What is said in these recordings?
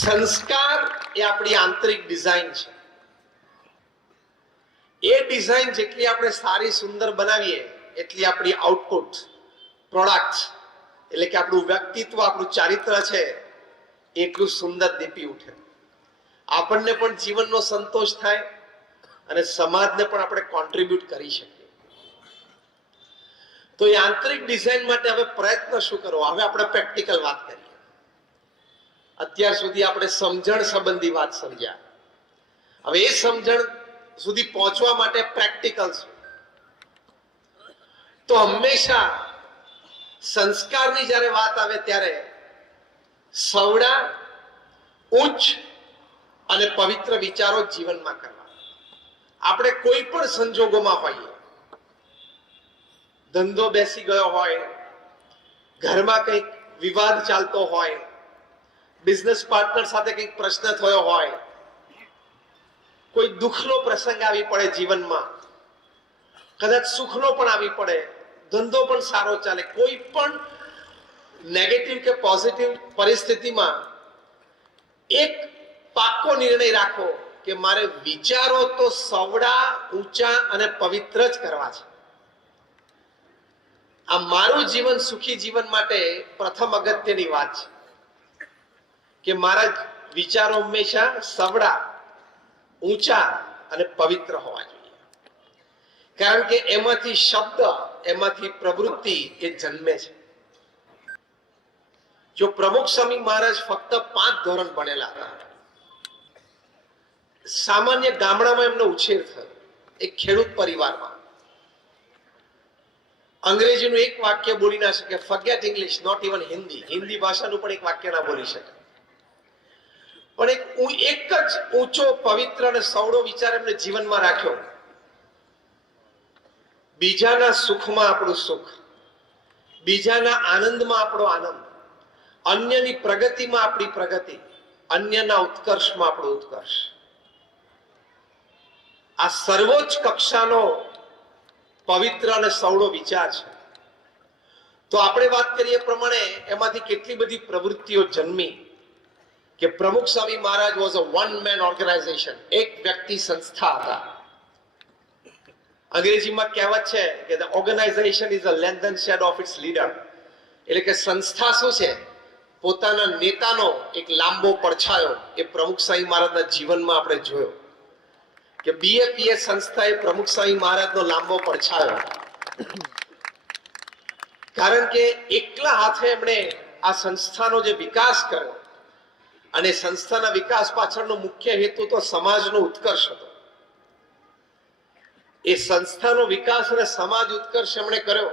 સંસ્કાર એ આપણી આંતરિક ડિઝાઇન છે. એ ડિઝાઇન જેટલી આપણે સારી સુંદર બનાવીએ એટલી આપણી આઉટપુટ પ્રોડક્ટ એટલે કે આપણું વ્યક્તિત્વ આપણું ચારિત્ર છે એટલું સુંદર દીપી ઉઠે. આપણને પણ જીવનનો સંતોષ થાય અને સમાજને પણ આપણે કોન્ટ્રીબ્યુટ કરી શકીએ. તો એ આંતરિક ડિઝાઇન માટે હવે પ્રયત્ન શું કરવો? હવે આપણે પ્રેક્ટિકલ વાત કરીએ. અત્યાર સુધી આપણે સમજણ સંબંધી વાત સમજ્યા. હવે એ સમજણ સુધી પહોંચવા માટે પ્રેક્ટિકલ છે. તો હંમેશા સંસ્કારની જ્યારે વાત આવે ત્યારે સવડા, ઉચ્ચ અને પવિત્ર વિચારો જીવનમાં કરવા. આપણે કોઈ પણ સંજોગોમાં હોઈએ, ધંધો બેસી ગયો હોય, ઘરમાં કંઈક વિવાદ ચાલતો હોય, બિઝનેસ પાર્ટનર સાથે કંઈક પ્રશ્ન થયો હોય, કોઈ દુઃખનો પ્રસંગ આવી પડે જીવનમાં, કદાચ સુખનો પણ આવી પડે, ધંધો પણ સારો ચાલે, કોઈ પણ નેગેટિવ કે પોઝિટિવ પરિસ્થિતિમાં એક પાક્કો નિર્ણય રાખો કે મારે વિચારો તો સવડા, ઊંચા અને પવિત્ર જ કરવા છે. આ મારું જીવન સુખી જીવન માટે પ્રથમ અગત્યની વાત છે કે મારા વિચારો હંમેશા સવડા, ઊંચા અને પવિત્ર હોવા જોઈએ. કારણ કે એમાંથી શબ્દ, એમાંથી પ્રવૃત્તિ એ જન્મે છે. જો પ્રમુખ સ્વામી મહારાજ ફક્ત 5 ધોરણ ભણેલા હતા, સામાન્ય ગામડામાં એમનો ઉછેર થયો, એક ખેડૂત પરિવારમાં. અંગ્રેજીનું એક વાક્ય બોલી ના શકે, forget English, not even Hindi. Hindi ભાષાનું પણ એક વાક્ય ના બોલી શકે. પણ એક જ ઊંચો, પવિત્ર અને સવડો વિચાર એમને જીવનમાં રાખ્યો. બીજાના સુખમાં આપણું સુખ, બીજાના આનંદમાં આપણો આનંદ, અન્યની પ્રગતિમાં આપણી પ્રગતિ, અન્યના ઉત્કર્ષમાં આપણો ઉત્કર્ષ. આ સર્વોચ્ચ કક્ષાનો પવિત્ર અને સવડો વિચાર છે. તો આપણે વાત કરીએ પ્રમાણે એમાંથી કેટલી બધી પ્રવૃત્તિઓ જન્મી કે Pramukh Swami Maharaj was a one man organization. એક વ્યક્તિ સંસ્થા હતા. અંગ્રેજીમાં કહેવત છે કે the organization is a length and shadow of its leader. એટલે કે સંસ્થા શું છે? પોતાના નેતાનો એક લાંબો પડછાયો. એ પ્રમુખ સ્વામી મહારાજના જીવનમાં આપણે જોયો કે બીએપીએસ સંસ્થા એ પ્રમુખ સ્વામી મહારાજનો લાંબો પડછાયો. કારણ કે એકલા હાથે એમણે આ સંસ્થાનો જે વિકાસ કર્યો, અને સંસ્થાના વિકાસ પાછળનો મુખ્ય હેતુ તો સમાજનો ઉત્કર્ષ હતો. એ સંસ્થાનો વિકાસ અને સમાજ ઉત્કર્ષ એમણે કર્યો,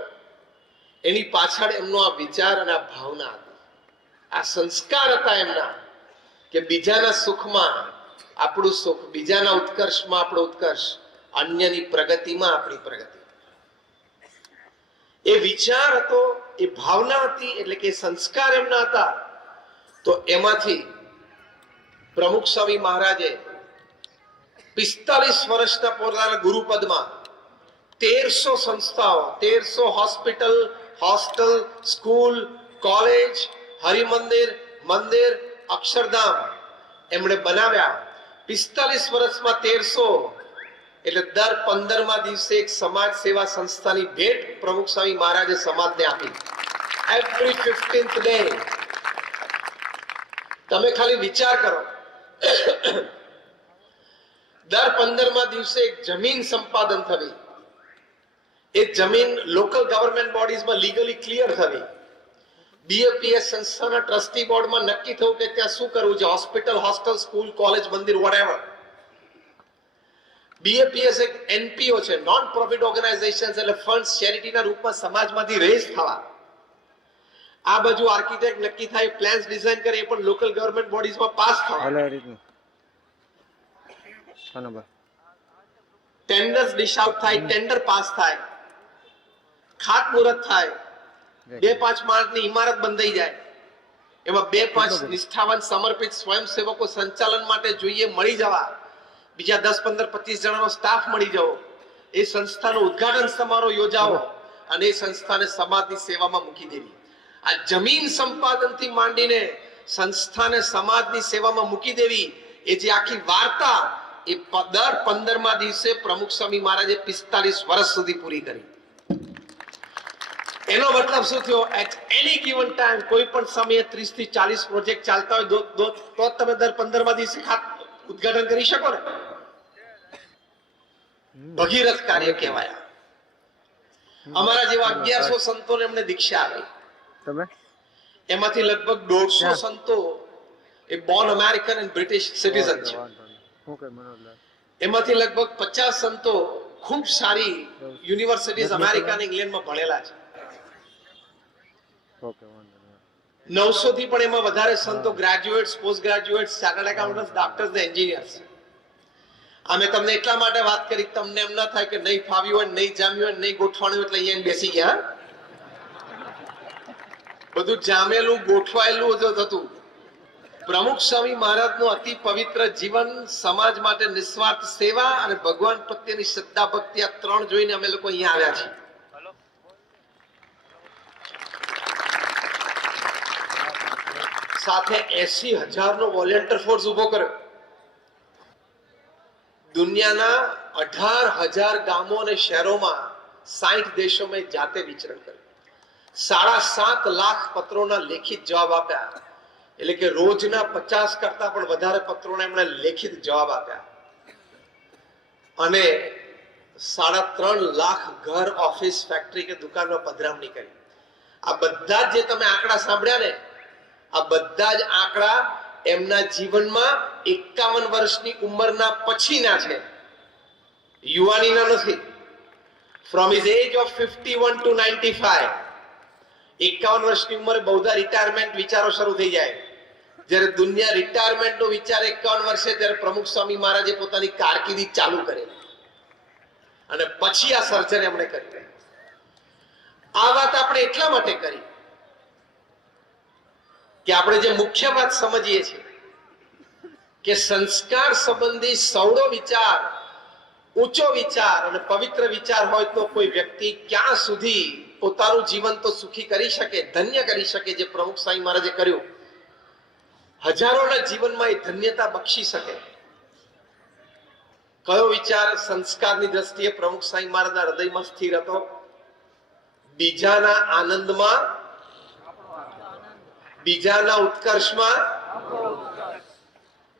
એની પાછળ એમનો આ વિચાર અને આ ભાવના હતી, આ સંસ્કાર હતા એમના કે બીજાના સુખમાં આપણું સુખ, બીજાના ઉત્કર્ષમાં આપણો ઉત્કર્ષ, અન્યની પ્રગતિમાં આપણી પ્રગતિ. એ વિચાર હતો, એ ભાવના હતી, એટલે કે સંસ્કાર એમના હતા. તો એમાંથી પ્રમુખ સ્વામી મહારાજે 45 વર્ષના પોતાના ગુરુપદમાં 1300 સંસ્થાઓ, 1300 હોસ્પિટલ, હોસ્ટેલ, સ્કૂલ, કોલેજ, હરિમંદિર, મંદિર, અક્ષરધામ એમણે બનાવ્યા. 45 વર્ષમાં 1300 એટલે દર 15મા દિવસે એક સમાજ સેવા સંસ્થાની ભેટ પ્રમુખ સ્વામી મહારાજે સમાજને આપી. Every 15th day. તમે ખાલી વિચાર કરો, દર 15મા દિવસે એક જમીન સંપાદન થવી, એ જમીન લોકલ ગવર્નમેન્ટ બોડીઝમાં લીગલી ક્લિયર થવી, બીએપીએસ સંસ્થાના ટ્રસ્ટી બોર્ડમાં નક્કી થયું કે ત્યાં શું કરવું છે, હોસ્પિટલ, હોસ્ટેલ, સ્કૂલ, કોલેજ, મંદિર, વોટએવર. બીએપીએસ એક એનપીઓ છે, નોન પ્રોફિટ ઓર્ગેનાઇઝેશન, એટલે ફંડ્સ ચેરિટીના રૂપમાં સમાજમાંથી રેઝ થવા. આ બાજુ આર્કિટેક્ટ નક્કી થાય, પ્લાન્સ ડિઝાઇન કરે, એ પણ લોકલ ગવર્નમેન્ટ બોડીઝમાં પાસ થવા. ટેન્ડર્સ ડિશ આઉટ થાય, ટેન્ડર પાસ થાય, ખાતમુહૂર્ત થાય, 2-5 માળની ઇમારત બંધાઈ જાય, એમાં 2-5 નિષ્ઠાવાન સમર્પિત સ્વયંસેવકો સંચાલન માટે જોઈએ મળી જવા, બીજા 10, 15, 25 જણાનો સ્ટાફ મળી જવો, એ સંસ્થાનો ઉદ્ઘાટન સમારોહ યોજાવો અને એ સંસ્થાને સમાજની સેવામાં મૂકી દેવી. આ જમીન સંપાદનથી માંડીને સંસ્થાને સમાજની સેવામાં મૂકી દેવી, એ જે આખી વાર્તા એ દર 15મા દિવસે પ્રમુખ સ્વામી મહારાજે 45 વર્ષ સુધી પૂરી કરી. એનો મતલબ શું થયો? એટ એની ગિવન ટાઈમ કોઈ પણ સમયે 30 થી 40 પ્રોજેક્ટ ચાલતા હોય તો તમે દર 15મા દિવસે ઉદ્ઘાટન કરી શકો ને. ભગીરથ કાર્ય કહેવાય. અમારા જેવા 1100 સંતોને એમને દીક્ષા આપી. એમાંથી લગભગ 150 સંતો એ born American and British citizen છે. એમાંથી લગભગ 50 સંતો ખૂબ સારી યુનિવર્સિટીઝ અમેરિકા અને ઇંગ્લેન્ડમાં ભણેલા છે. 900 થી પણ એમાં વધારે સંતો graduates, post graduates, chartered accountants, doctors ને એન્જિનિયર્સ. અમે તમને એટલા માટે વાત કરી તમને એમ ના થાય કે નહીં ફાવ્યું હોય, નહીં જામ્યું હોય, નહીં ગોઠવાણું એટલે અહીંયા બેસી ગયા. બધું જામેલું ગોઠવાયેલું જ હતું. પ્રમુખ સ્વામી મહારાજનું અતિ પવિત્ર જીવન, સમાજ માટે નિસ્વાર્થ સેવા અને ભગવાન પ્રત્યેની શ્રદ્ધા ભક્તિ, આ 3 જોઈને અમે લોકો અહીંયા આવ્યા છીએ. સાથે 80,000 નો વોલેન્ટિયર ફોર્સ ઉભો કર્યો. દુનિયાના 18,000 ગામો અને શહેરોમાં 60 દેશોમાં જાતે વિચરણ કર્યું. 7.5 લાખ પત્રોના લેખિત જવાબ આપ્યા. એટલે કે રોજના 50 કરતા પણ વધારે પત્રોના એમણે લેખિત જવાબ આપ્યા. અને 3.5 લાખ ઘર, ઓફિસ, ફેક્ટરી કે દુકાનમાં પધરામણી કરી. આ બધા જે તમે આંકડા સાંભળ્યા ને, આ બધા જ આંકડા એમના જીવનમાં 51 વર્ષની ઉંમરના પછીના છે, યુવાનીના નથી. From his age of 51 to 95, 51 વર્ષની ઉંમરે બૌદ્ધા રિટાયરમેન્ટ વિચારો શરૂ થઈ જાય. જ્યારે દુનિયા રિટાયરમેન્ટ નો વિચાર 51 વર્ષે, ત્યારે પ્રમુખ સ્વામી મહારાજે પોતાની કારકિર્દી ચાલુ કરી અને પછી આ સર્જન એમણે કરી. આ વાત આપણે એટલા માટે કરી કે આપણે જે મુખ્ય વાત સમજીએ છીએ કે સંસ્કાર સંબંધી સૌડો વિચાર, ઊંચો વિચાર અને પવિત્ર વિચાર હોય તો કોઈ વ્યક્તિ ક્યાં સુધી પોતાનું જીવન તો સુખી કરી શકે, ધન્ય કરી શકે, જે પ્રમુખ સ્વામી મહારાજે કર્યું. હજારોના જીવનમાં એ ધન્યતા બક્ષી શકે. કયો વિચાર સંસ્કારની દ્રષ્ટિએ પ્રમુખ સ્વામી મહારાજના હૃદયમાં સ્થિર હતો? બીજાના આનંદમાં, બીજાના ઉત્કર્ષમાં,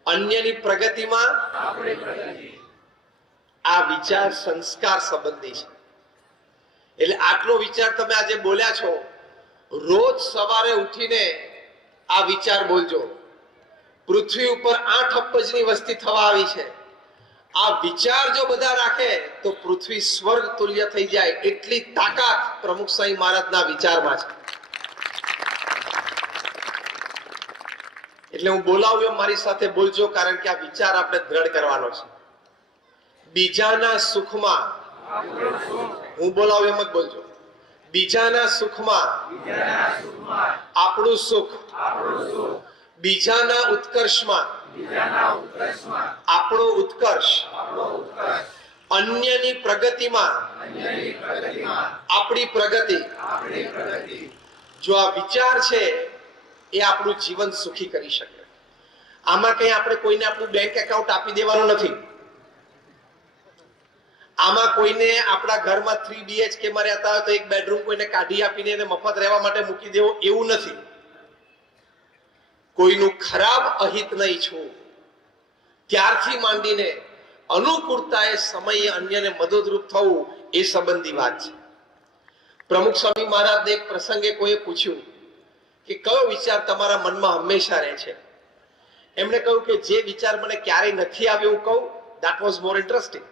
અન્યની પ્રગતિમાં. આ વિચાર સંસ્કાર સંબંધી છે. એટલે આટલો વિચાર તમે આજે બોલ્યા છો, રોજ સવારે ઉઠીને આ વિચાર બોલજો. પૃથ્વી ઉપર 8 અબજની વસ્તી થવા આવી છે. આ વિચાર જો બધા રાખે તો પૃથ્વી સ્વર્ગ તુલ્ય થઈ જાય, એટલી તાકાત પ્રમુખ સ્વામી મહારાજના વિચારમાં છે. એટલે હું બોલાવું એમ મારી સાથે બોલજો, કારણ કે આ વિચાર આપણે દ્રઢ કરવાનો છે. બીજાના સુખમાં, હું બોલાવું એમ જ બોલજો. બીજાના સુખમાં આપણું સુખ, બીજાના ઉત્કર્ષમાં આપણો ઉત્કર્ષ, અન્યની પ્રગતિમાં આપણી પ્રગતિ. જો આ વિચાર છે એ આપણું જીવન સુખી કરી શકે. આમાં કઈ આપણે કોઈને આપણું બેંક એકાઉન્ટ આપી દેવાનું નથી. આમાં કોઈને આપણા ઘરમાં 3 BHK માં રહેતા હોય તો એક બેડરૂમ કોઈને કાઢી આપીને એને મફત રહેવા માટે મૂકી દેવો, એવું નથી. કોઈનું ખરાબ અહિત ન ઈચ્છવું, ત્યારથી માંડીને અનુકૂળતાએ સમયે અન્યને મદદરૂપ થવું, એ સંબંધી વાત છે. પ્રમુખ સ્વામી મહારાજને એક પ્રસંગે કોઈએ પૂછ્યું કે કયો વિચાર તમારા મનમાં હંમેશા રહે છે? એમણે કહ્યું કે જે વિચાર મને ક્યારેય નથી આવ્યો, હું કહું, that was more interesting.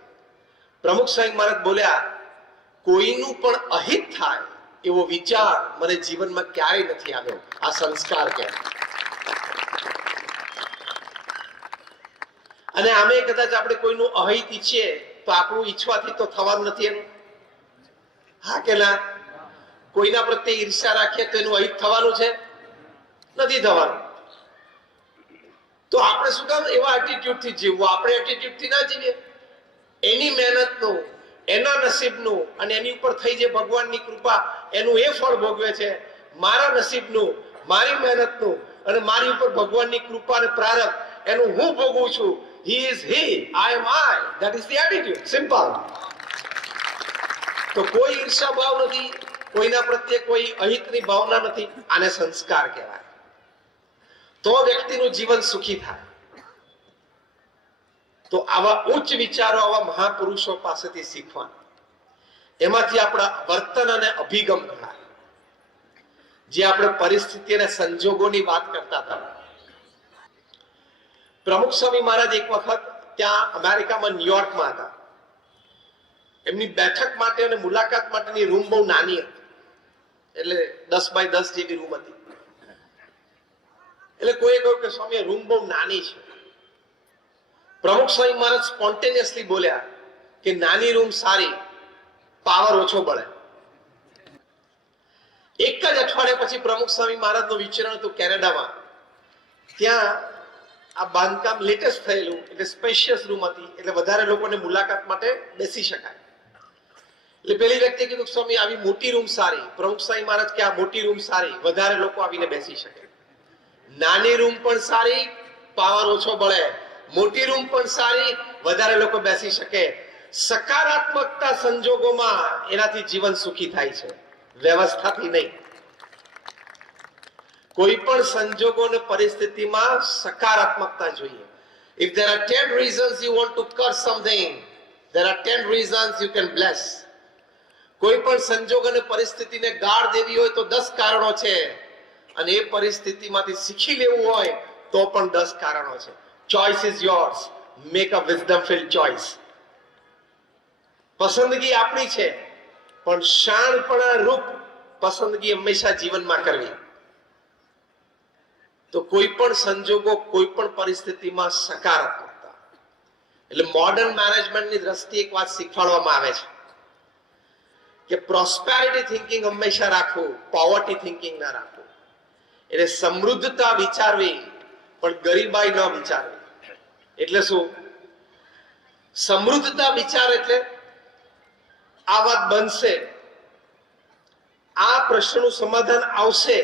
પ્રમુખ સ્વામી મહારાજ બોલ્યા, કોઈનું પણ અહિત થાય એવો વિચાર મને જીવનમાં ક્યારેય નથી આવ્યો. આ સંસ્કાર કહેવાય. અને આમે કદાચ આપણે કોઈનું અહિત ઈચ્છીએ તો આપણું ઈચ્છવાથી તો થવાનું નથી એનું. હા કે ના? કોઈના પ્રત્યે ઈર્ષ્યા રાખીએ તો એનું અહિત થવાનું છે? નથી થવાનું. તો આપણે શું કામ એવા એટીટ્યુડથી જીવવું? આપણે એટીટ્યુડથી ના જીવીએ. એની મહેનતનું, એના નસીબનું અને એની ઉપર થઈ જે ભગવાનની કૃપા, એનું એ ફળ ભોગવે છે. મારા નસીબનું, મારી મહેનતનું અને મારી ઉપર ભગવાનની કૃપા અને પ્રારબ્ધ એનું હું ભોગવું છું. He is he, I am I. That is the attitude. Simple. તો કોઈ ઈર્ષા ભાવ નથી, કોઈના પ્રત્યે કોઈ અહિતની ભાવના નથી. આને સંસ્કાર કહેવાય. તો વ્યક્તિનું જીવન સુખી થાય. તો આવા ઉચ્ચ વિચારો આવા મહાપુરુષો પાસેથી શીખવાના. એમાંથી આપણા વર્તન અને અભિગમ ઘણા. જે આપણે પરિસ્થિતિ અને સંજોગોની વાત કરતા હતા. પ્રમુખ સ્વામી મહારાજ એક વખત ત્યાં અમેરિકામાં ન્યુયોર્કમાં હતા. એમની બેઠક માટે અને મુલાકાત માટેની રૂમ બહુ નાની હતી. એટલે 10x10 જેવી રૂમ હતી. એટલે કોઈએ કહ્યું કે સ્વામી રૂમ બહુ નાની છે. પ્રમુખ સ્વામી મહારાજ સ્પોન્ટેનિયસલી બોલ્યા કે નાની રૂમ સારી, પાવર ઓછો બળે. એક જ અઠવાડિયા પછી પ્રમુખ સ્વામી મહારાજનું વિચરણ હતું કેનેડામાં. ત્યાં આ બાંધકામ લેટેસ્ટ થયેલું, એટલે સ્પેશિયસ રૂમ હતી, એટલે વધારે લોકોને મુલાકાત માટે બેસી શકાય. એટલે પેલી વ્યક્તિએ કીધું સ્વામી આવી મોટી રૂમ સારી. પ્રમુખ સ્વામી મહારાજ કે આ મોટી રૂમ સારી, વધારે લોકો આવીને બેસી શકે. નાની રૂમ પણ સારી, પાવર ઓછો બળે. મોટી રૂમ પણ સારી, વધારે લોકો બેસી શકે. સકારાત્મકતા સંજોગોમાં એનાથી જીવન સુખી થાય છે, વ્યવસ્થાથી નહીં. કોઈ પણ સંજોગો અને પરિસ્થિતિમાં સકારાત્મકતા જોઈએ. If there are 10 reasons you want to curse something, there are 10 reasons you can bless. કોઈ પણ સંજોગ અને પરિસ્થિતિને ગાળ દેવી હોય તો 10 કારણો છે, અને એ પરિસ્થિતિમાંથી શીખી લેવું હોય તો પણ 10 કારણો છે. Choice is yours. Make a wisdom-filled choice. પસંદગી આપણી છે, પણ શાણપણા રૂપ પસંદગી હંમેશા જીવનમાં કરવી. તો કોઈ પણ સંજોગો, કોઈ પણ પરિસ્થિતિમાં સકારાત્મકતા. એટલે મોડર્ન મેનેજમેન્ટની દ્રષ્ટિએ એક વાત શીખવાડવામાં આવે છે કે પ્રોસ્પેરિટી થિંકિંગ હંમેશા રાખવું, પોવર્ટી થિંકિંગ ના રાખવું. એટલે સમૃદ્ધતા વિચારવી, પણ ગરીબાઈ ન વિચારવી. એટલે શું? સમૃદ્ધતા વિચાર એટલે આ વાત બનશે, આ પ્રશ્નનું સમાધાન આવશે,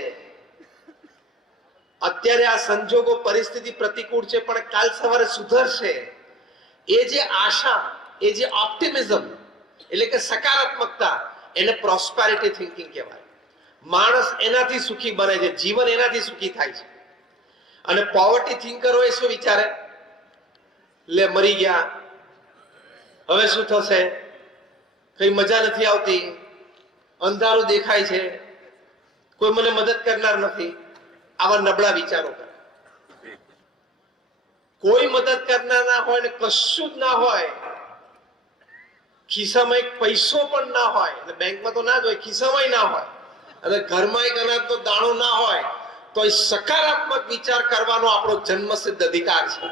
અત્યારે આ સંજોગો પરિસ્થિતિ પ્રતિકૂળ છે પણ કાલ સવારે સુધરશે. એ જે આશા, એ જે ઓપ્ટિમિઝમ, એટલે કે સકારાત્મકતા, એને પ્રોસ્પેરિટી થિંકિંગ કહેવાય. માણસ એનાથી સુખી બને છે, જીવન એનાથી સુખી થાય છે. અને પોવર્ટી થિંકરો એ શું વિચારે? લે મરી ગયા, હવે શું થશે, કઈ મજા નથી આવતી, અંધારું દેખાય છે, કોઈ મને મદદ કરનાર નથી. આવા નબળા વિચારો કરે. કોઈ મદદ કરનાર ના હોય ને કશું જ ના હોય, ખિસ્સામાં એક પૈસો પણ ના હોય, એટલે બેંકમાં તો ના જ હોય, ખિસ્સામાં ના હોય, અને ઘરમાં એક અનાજનો દાણો ના હોય, તો એ સકારાત્મક વિચાર કરવાનો આપણો જન્મસિદ્ધ અધિકાર છે.